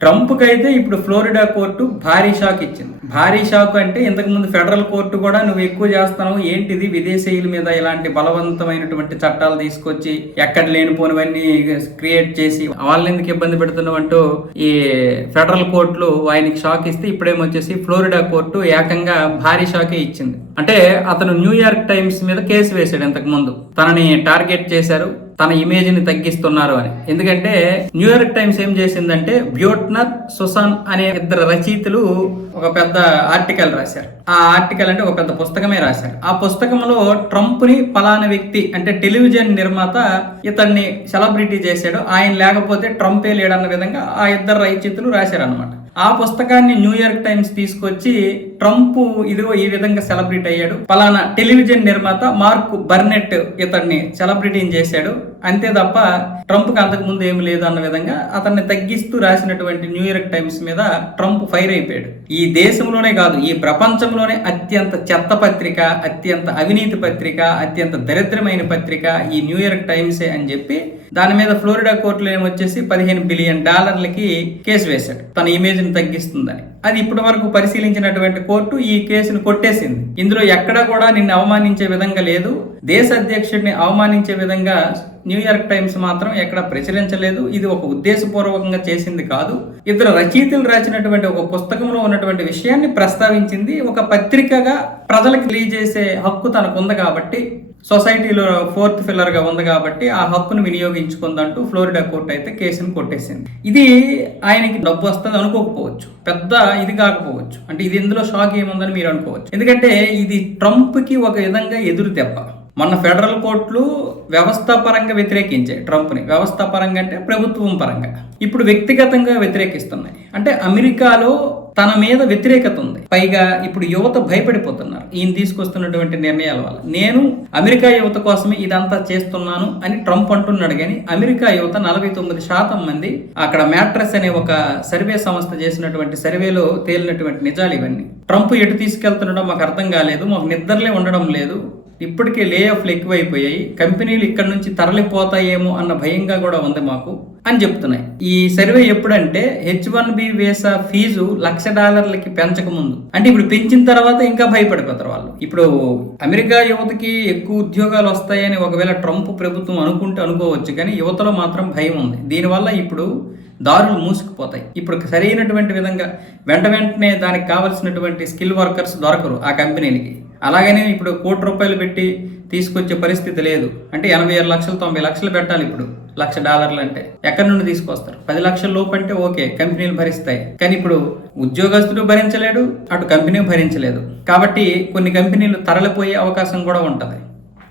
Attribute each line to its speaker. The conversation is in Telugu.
Speaker 1: ట్రంప్కి అయితే ఇప్పుడు ఫ్లోరిడా కోర్టు భారీ షాక్ ఇచ్చింది. భారీ షాక్ అంటే ఇంతకుముందు ఫెడరల్ కోర్టు కూడా నువ్వు ఎక్కువ చేస్తున్నావు ఏంటిది విదేశీయుల మీద ఇలాంటి బలవంతమైనటువంటి చట్టాలు తీసుకొచ్చి ఎక్కడ లేనిపోనివన్నీ క్రియేట్ చేసి వాళ్ళని ఎందుకు ఇబ్బంది పెడుతున్నావు అంటూ ఈ ఫెడరల్ కోర్టులు ఆయనకి షాక్ ఇస్తే ఇప్పుడేమొచ్చేసి ఫ్లోరిడా కోర్టు ఏకంగా భారీ షాకే ఇచ్చింది. అంటే అతను న్యూయార్క్ టైమ్స్ మీద కేసు వేశాడు ఇంతకుముందు తనని టార్గెట్ చేశారు. తన ఇమేజ్ని తగ్గిస్తున్నారు అని. ఎందుకంటే న్యూయార్క్ టైమ్స్ ఏం చేసిందంటే బ్యూట్నర్ సుసాన్ అనే ఇద్దరు రచయితలు ఒక పెద్ద ఆర్టికల్ రాశారు. ఆ ఆర్టికల్ అంటే ఒక పెద్ద పుస్తకమే రాశారు. ఆ పుస్తకంలో ట్రంప్ని పలానా వ్యక్తి అంటే టెలివిజన్ నిర్మాత ఇతన్ని సెలబ్రిటీ చేశాడు. ఆయన లేకపోతే ట్రంపే లేడన్న విధంగా ఆ ఇద్దరు రచయితలు రాశారు అనమాట ఆ పుస్తకాన్ని న్యూయార్క్ టైమ్స్ తీసుకొచ్చి ట్రంప్ ఇదిగో ఈ విధంగా సెలబ్రేట్ అయ్యాడు. పలానా టెలివిజన్ నిర్మాత మార్క్ బర్నెట్ ఇతన్ని సెలబ్రిటీని చేశాడు. అంతే తప్ప ట్రంప్కి అంతకు ముందు ఏమి లేదు అన్న విధంగా అతన్ని తగ్గిస్తూ రాసినటువంటి న్యూయార్క్ టైమ్స్ మీద ట్రంప్ ఫైర్ అయిపోయాడు. ఈ దేశంలోనే కాదు ఈ ప్రపంచంలోనే అత్యంత చెత్త పత్రిక అత్యంత అవినీతి పత్రిక అత్యంత దరిద్రమైన పత్రిక ఈ న్యూయార్క్ టైమ్సే అని చెప్పి దాని మీద ఫ్లోరిడా కోర్టులో ఏమొచ్చేసి పదిహేను బిలియన్ డాలర్లకి కేసు వేశాడు. తన ఇమేజ్ ని తగ్గిస్తుందని అది ఇప్పటి వరకు పరిశీలించినటువంటి కోర్టు ఈ కేసును కొట్టేసింది. ఇందులో ఎక్కడా కూడా నిన్ను అవమానించే విధంగా లేదు. దేశ అధ్యక్షుడిని అవమానించే విధంగా న్యూయార్క్ టైమ్స్ మాత్రం ఎక్కడ ప్రచురించలేదు. ఇది ఒక ఉద్దేశపూర్వకంగా చేసింది కాదు. ఇద్దరు రచయితలు రాసినటువంటి ఒక పుస్తకంలో ఉన్నటువంటి విషయాన్ని ప్రస్తావించింది. ఒక పత్రికగా ప్రజలకు తెలియజేసే హక్కు తనకు ఉంది కాబట్టి సొసైటీలో ఫోర్త్ ఫిల్లర్గా ఉంది కాబట్టి ఆ హక్కును వినియోగించుకుందంటూ ఫ్లోరిడా కోర్టు అయితే కేసును కొట్టేసింది. ఇది ఆయనకి డబ్బు వస్తుంది అనుకోకపోవచ్చు. పెద్ద ఇది కాకపోవచ్చు. అంటే ఇది ఇందులో షాక్ ఏముందని మీరు అనుకోవచ్చు. ఎందుకంటే ఇది ట్రంప్కి ఒక విధంగా ఎదురు దెబ్బ. మొన్న ఫెడరల్ కోర్టులు వ్యవస్థాపరంగా వ్యతిరేకించాయి ట్రంప్ని. వ్యవస్థాపరంగా అంటే ప్రభుత్వం పరంగా. ఇప్పుడు వ్యక్తిగతంగా వ్యతిరేకిస్తున్నాయి. అంటే అమెరికాలో తన మీద వ్యతిరేకత ఉంది. పైగా ఇప్పుడు యువత భయపడిపోతున్నారు. ఈయన తీసుకొస్తున్నటువంటి నిర్ణయాల వల్ల. నేను అమెరికా యువత కోసమే ఇదంతా చేస్తున్నాను అని ట్రంప్ అంటున్నాడు కానీ అమెరికా యువత నలభై తొమ్మిది శాతం మంది అక్కడ మ్యాట్రస్ అనే ఒక సర్వే సంస్థ చేసినటువంటి సర్వేలో తేలినటువంటి నిజాలు ఇవన్నీ. ట్రంప్ ఎటు తీసుకెళ్తుండడం మాకు అర్థం కాలేదు. మాకు నిద్రలే ఉండడం లేదు. ఇప్పటికే లే ఆఫ్లు ఎక్కువైపోయాయి. కంపెనీలు ఇక్కడ నుంచి తరలిపోతాయేమో అన్న భయంగా కూడా ఉంది మాకు అని చెప్తున్నాయి. ఈ సర్వే ఎప్పుడంటే H one B visa fee lakh డాలర్లకి పెంచక ముందు అంటే ఇప్పుడు పెంచిన తర్వాత ఇంకా భయపడిపోతారు వాళ్ళు. ఇప్పుడు అమెరికా యువతకి ఎక్కువ ఉద్యోగాలు వస్తాయని ఒకవేళ ట్రంప్ ప్రభుత్వం అనుకుంటే అనుకోవచ్చు కానీ యువతలో మాత్రం భయం ఉంది. దీనివల్ల ఇప్పుడు దారులు మూసుకుపోతాయి. ఇప్పుడు సరైనటువంటి విధంగా వెంట వెంటనే దానికి కావలసినటువంటి స్కిల్ వర్కర్స్ దొరకరు ఆ కంపెనీలకి. అలాగనే ఇప్పుడు కోటి రూపాయలు పెట్టి తీసుకొచ్చే పరిస్థితి లేదు. అంటే ఎనభై ఆరు లక్షలు తొంభై లక్షలు పెట్టాలి ఇప్పుడు. లక్ష డాలర్లు అంటే. ఎక్కడి నుండి తీసుకొస్తారు? పది లక్షల లోపు అంటే ఓకే కంపెనీలు భరిస్తాయి. కానీ ఇప్పుడు ఉద్యోగస్తుడు భరించలేడు అటు కంపెనీ భరించలేదు. కాబట్టి కొన్ని కంపెనీలు తరలిపోయే అవకాశం కూడా ఉంటుంది.